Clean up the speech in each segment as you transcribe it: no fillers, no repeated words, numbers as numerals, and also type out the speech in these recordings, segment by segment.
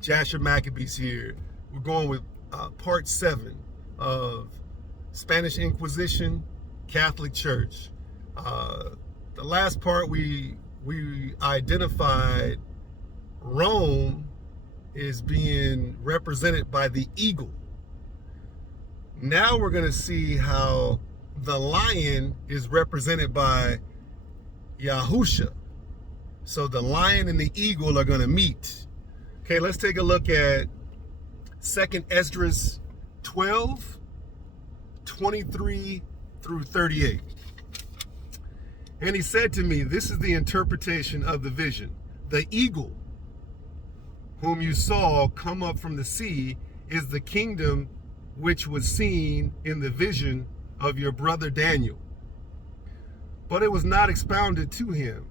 JasherMaccabees here. We're going with part 7 of Spanish Inquisition, Catholic Church. The last part we identified Rome is being represented by the eagle. Now we're going to see how the lion is represented by Yahusha. So the lion and the eagle are going to meet. Okay, let's take a look at 2nd Esdras 12, 23 through 38. And he said to me, this is the interpretation of the vision. The eagle whom you saw come up from the sea is the kingdom which was seen in the vision of your brother Daniel. But it was not expounded to him.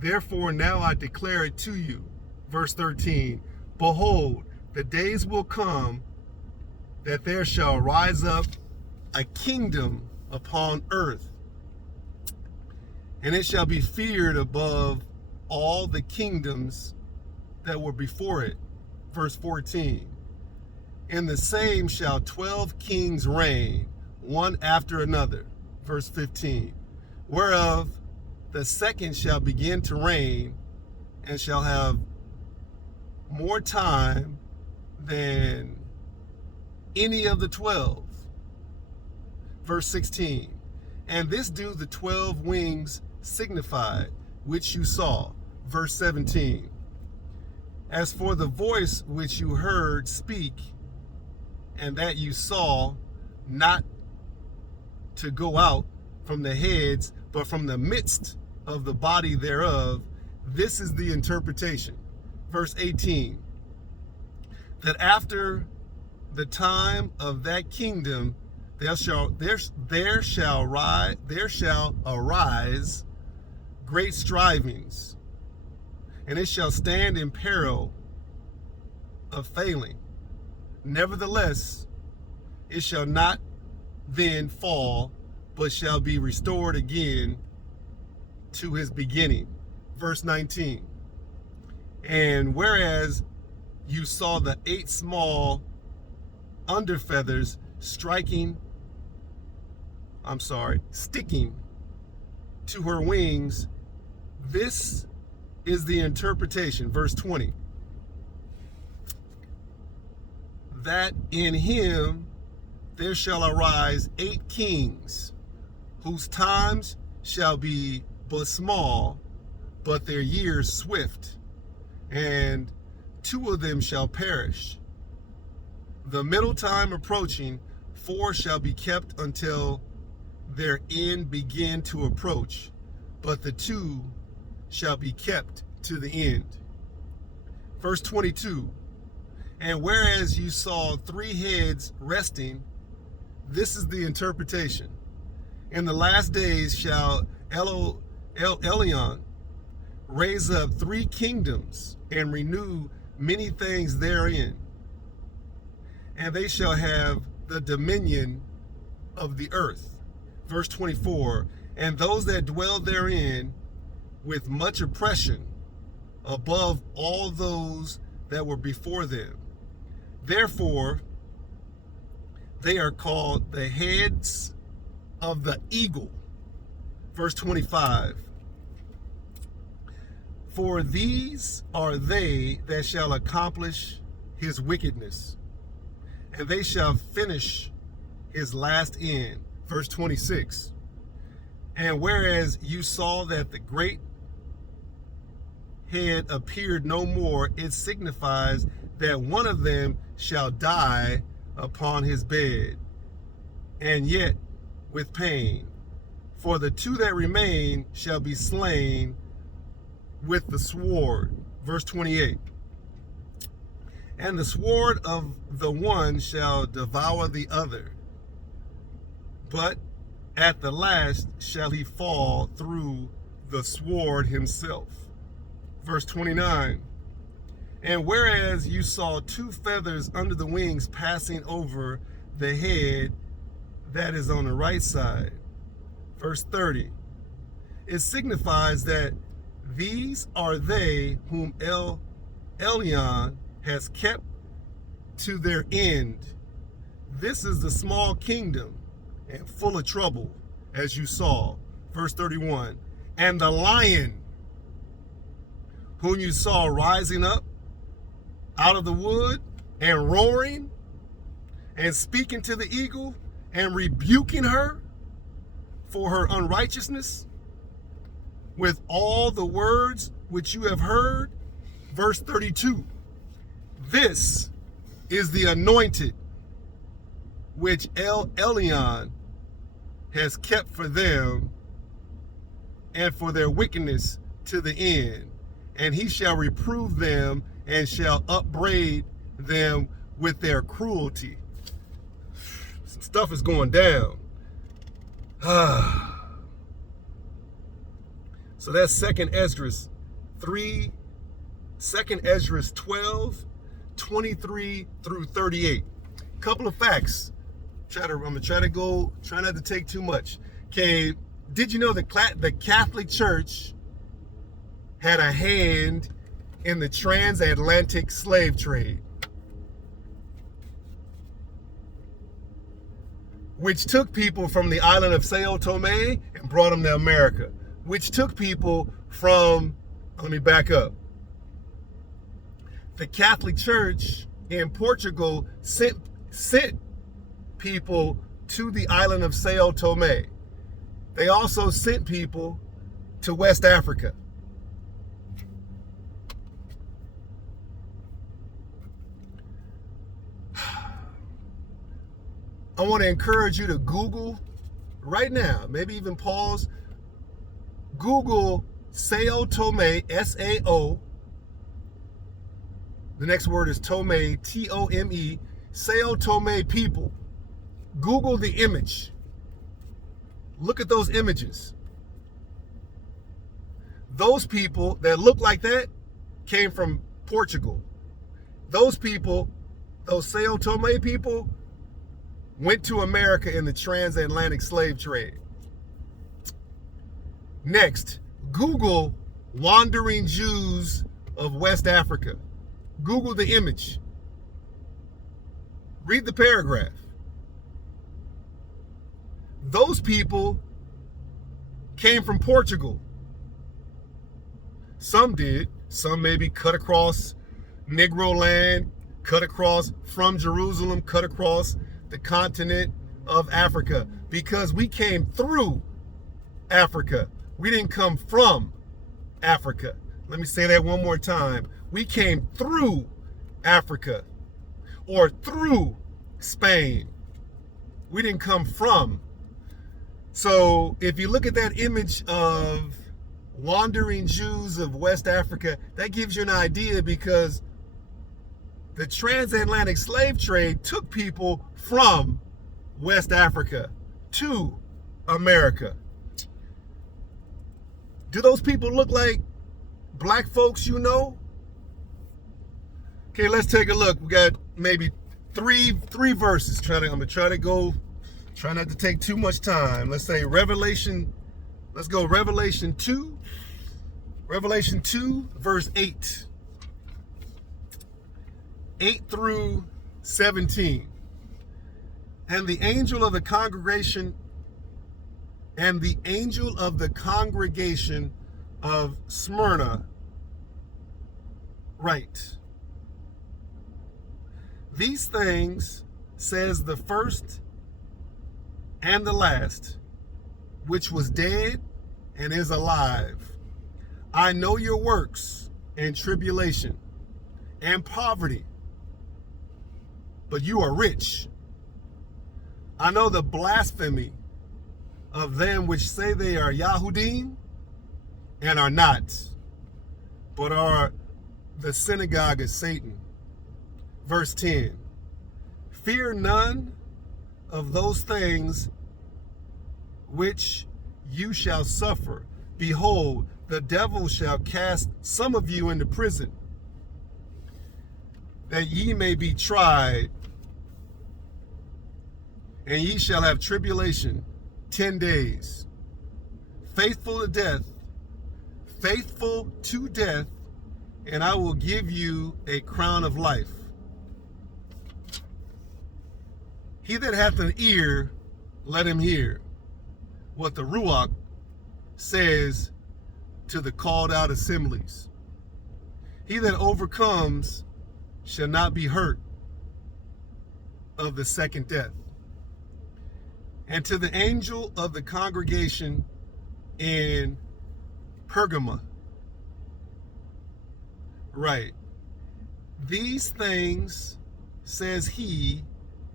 Therefore now I declare it to you. Verse 13, behold, the days will come that there shall rise up a kingdom upon earth, and it shall be feared above all the kingdoms that were before it. Verse 14, in the same shall 12 kings reign, one after another. Verse 15, whereof the second shall begin to reign, and shall have more time than any of the 12. Verse 16, and this do the 12 wings signify, which you saw. Verse 17, as for the voice which you heard speak, and that you saw not to go out from the heads, but from the midst of the body thereof, this is the interpretation. Verse 18, that after the time of that kingdom there shall arise great strivings, and it shall stand in peril of failing. Nevertheless, it shall not then fall, but shall be restored again to his beginning. Verse 19, and whereas you saw the 8 small under feathers sticking to her wings, this is the interpretation. Verse 20, that in him there shall arise 8 kings, whose times shall be but small, but their years swift, and 2 of them shall perish. The middle time approaching, 4 shall be kept until their end begin to approach, but the 2 shall be kept to the end. Verse 22, and whereas you saw 3 heads resting, this is the interpretation. In the last days shall Elion raise up 3 kingdoms and renew many things therein, and they shall have the dominion of the earth. Verse 24, and those that dwell therein with much oppression above all those that were before them. Therefore they are called the heads of the eagle. Verse 25, for these are they that shall accomplish his wickedness, and they shall finish his last end. Verse 26, and whereas you saw that the great head appeared no more, it signifies that one of them shall die upon his bed, and yet with pain. For the 2 that remain shall be slain with the sword. Verse 28, and the sword of the one shall devour the other, but at the last shall he fall through the sword himself. Verse 29, and whereas you saw 2 feathers under the wings passing over the head that is on the right side. Verse 30, it signifies that these are they whom Elion has kept to their end. This is the small kingdom and full of trouble, as you saw. Verse 31. And the lion whom you saw rising up out of the wood and roaring and speaking to the eagle and rebuking her for her unrighteousness with all the words which you have heard. Verse 32. This is the anointed which El Elyon has kept for them and for their wickedness to the end. And he shall reprove them and shall upbraid them with their cruelty. Some stuff is going down. So that's 2nd Esdras 3, 2nd Esdras 12, 23 through 38. Couple of facts. I'm gonna try not to take too much. Okay, did you know the Catholic Church had a hand in the transatlantic slave trade, which took people from the island of Sao Tome and brought them to America, which took people from, let me back up. The Catholic Church in Portugal sent people to the island of Sao Tome. They also sent people to West Africa. I want to encourage you to Google right now, maybe even pause. Google Sao Tome, S-A-O. The next word is Tome, T-O-M-E. Sao Tome people. Google the image. Look at those images. Those people that look like that came from Portugal. Those people, those Sao Tome people, went to America in the transatlantic slave trade. Next, Google wandering Jews of West Africa. Google the image. Read the paragraph. Those people came from Portugal. Some did. Some maybe cut across Negro land, cut across from Jerusalem, cut across the continent of Africa, because we came through Africa. We didn't come from Africa. Let me say that one more time. We came through Africa or through Spain. We didn't come from. So if you look at that image of wandering Jews of West Africa, that gives you an idea, because the transatlantic slave trade took people from West Africa to America. Do those people look like black folks you know? Okay, let's take a look. We got maybe three verses. I'm gonna try not to take too much time. Let's say Revelation. Let's go Revelation 2. Revelation 2, verse 8. 8 through 17. And the angel of the congregation of Smyrna write, these things says the first and the last, which was dead and is alive. I know your works and tribulation and poverty, but you are rich. I know the blasphemy of them which say they are Yahudim and are not, but are the synagogue of Satan. Verse 10, fear none of those things which you shall suffer. Behold, the devil shall cast some of you into prison, that ye may be tried, and ye shall have tribulation 10 days. Faithful to death, and I will give you a crown of life. He that hath an ear, let him hear what the Ruach says to the called out assemblies. He that overcomes shall not be hurt of the second death. And to the angel of the congregation in Pergama, right, these things says he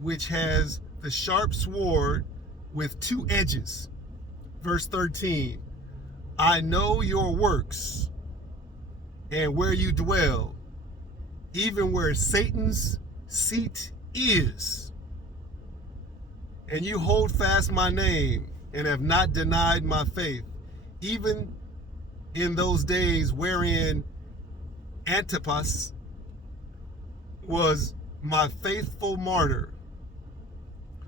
which has the sharp sword with two edges. Verse 13, I know your works and where you dwell, even where Satan's seat is. And you hold fast my name and have not denied my faith, even in those days wherein Antipas was my faithful martyr,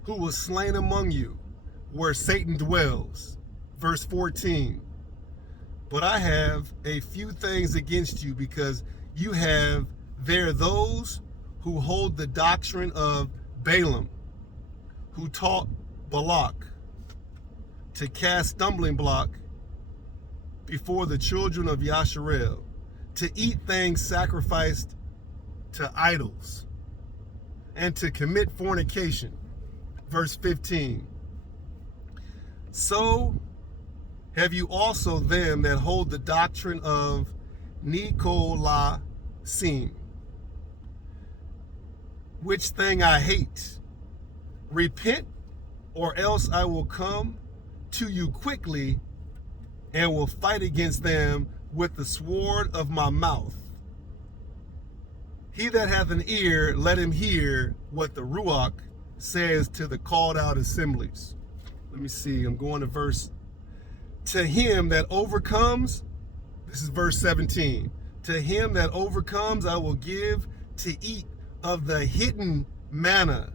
who was slain among you, where Satan dwells. Verse 14, but I have a few things against you, because you have there those who hold the doctrine of Balaam, who taught Balak to cast stumbling block before the children of Yasharel, to eat things sacrificed to idols, and to commit fornication. Verse 15, so have you also them that hold the doctrine of Nicolasim, which thing I hate. Repent, or else I will come to you quickly and will fight against them with the sword of my mouth. He that hath an ear, let him hear what the Ruach says to the called out assemblies. Let me see, I'm going to verse. To him that overcomes, this is verse 17. To him that overcomes, I will give to eat of the hidden manna,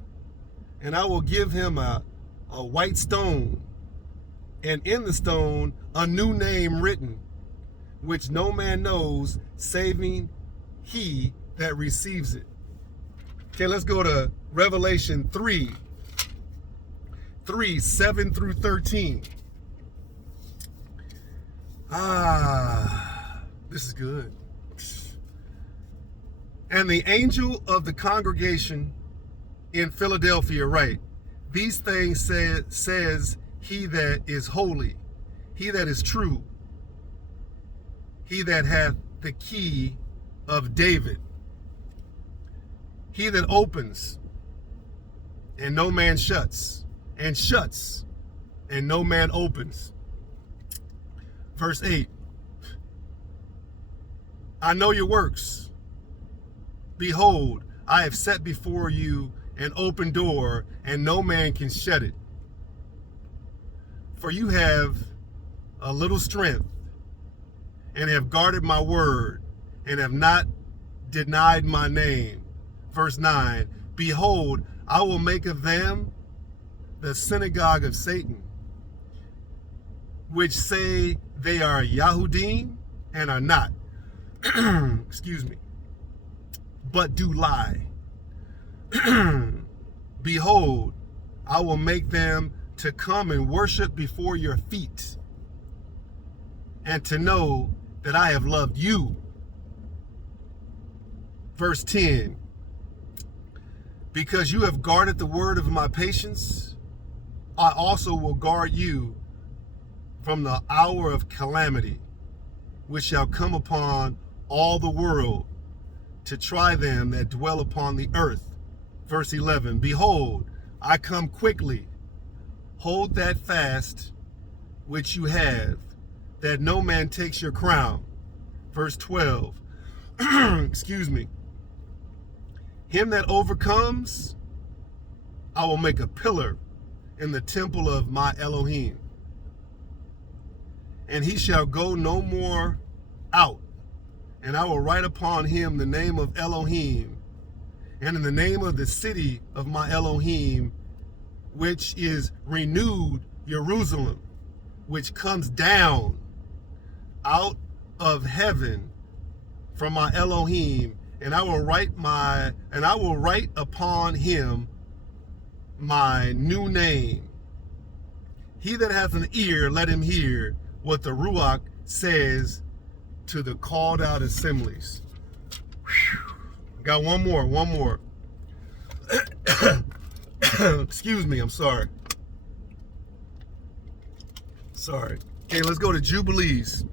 and I will give him a white stone, and in the stone a new name written, which no man knows, saving he that receives it. Okay, let's go to Revelation 3:7 through 13. This is good. And the angel of the congregation in Philadelphia write, these things says he that is holy, he that is true, he that hath the key of David, he that opens and no man shuts, and shuts and no man opens. Verse 8, I know your works. Behold, I have set before you an open door, and no man can shut it. For you have a little strength, and have guarded my word, and have not denied my name. Verse 9, behold, I will make of them the synagogue of Satan, which say they are Yahudim and are not. Excuse me. But do lie. Behold, I will make them to come and worship before your feet, and to know that I have loved you. Verse 10, because you have guarded the word of my patience, I also will guard you from the hour of calamity, which shall come upon all the world, to try them that dwell upon the earth. Verse 11, behold, I come quickly. Hold that fast which you have, that no man takes your crown. Verse 12, excuse me. Him that overcomes, I will make a pillar in the temple of my Elohim, and he shall go no more out. And I will write upon him the name of Elohim, and in the name of the city of my Elohim, which is renewed Jerusalem, which comes down out of heaven from my Elohim, and I will write upon him my new name. He that has an ear, let him hear what the Ruach says to the called out assemblies. Whew. Got one more. Excuse me, I'm sorry. Okay, let's go to Jubilees.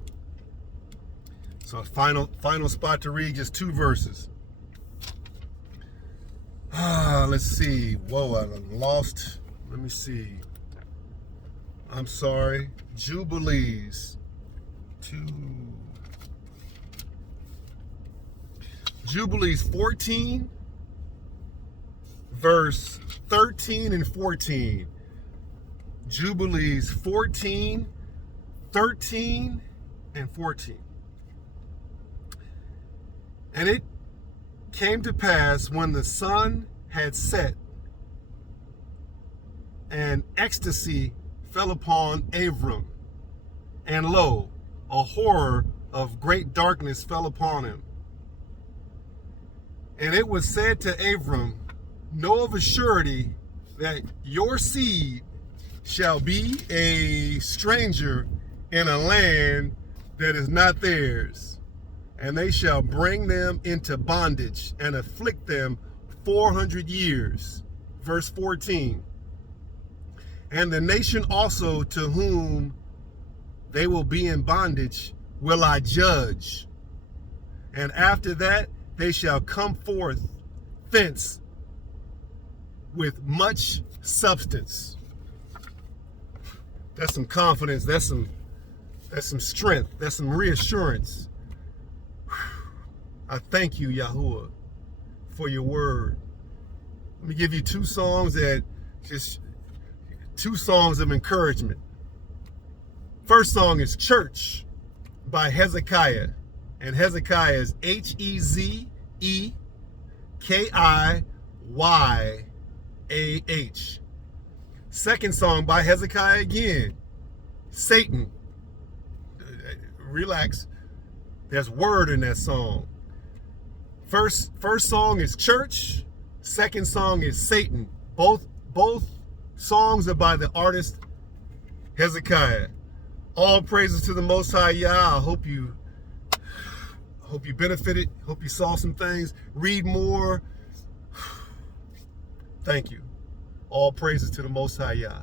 So final spot to read, just 2 verses. Let's see. Whoa, I lost. Let me see. I'm sorry. Jubilees. Jubilees 14, verse 13 and 14. Jubilees 14, 13, and 14. And it came to pass when the sun had set, and ecstasy fell upon Abram, and lo, a horror of great darkness fell upon him. And it was said to Abram, know of a surety that your seed shall be a stranger in a land that is not theirs, and they shall bring them into bondage and afflict them 400 years. Verse 14. And the nation also to whom they will be in bondage will I judge. And after that they shall come forth thence with much substance. That's some confidence. That's some strength. That's some reassurance. I thank you, Yahuwah, for your word. Let me give you 2 songs of encouragement. First song is Church by Hezekiah. And Hezekiah is Hezekiyah. Second song by Hezekiah again, Satan. Relax. There's word in that song. First song is Church. Second song is Satan. Both songs are by the artist Hezekiah. All praises to the Most High Yah. I hope you benefited. Hope you saw some things. Read more. Thank you. All praises to the Most High Yah.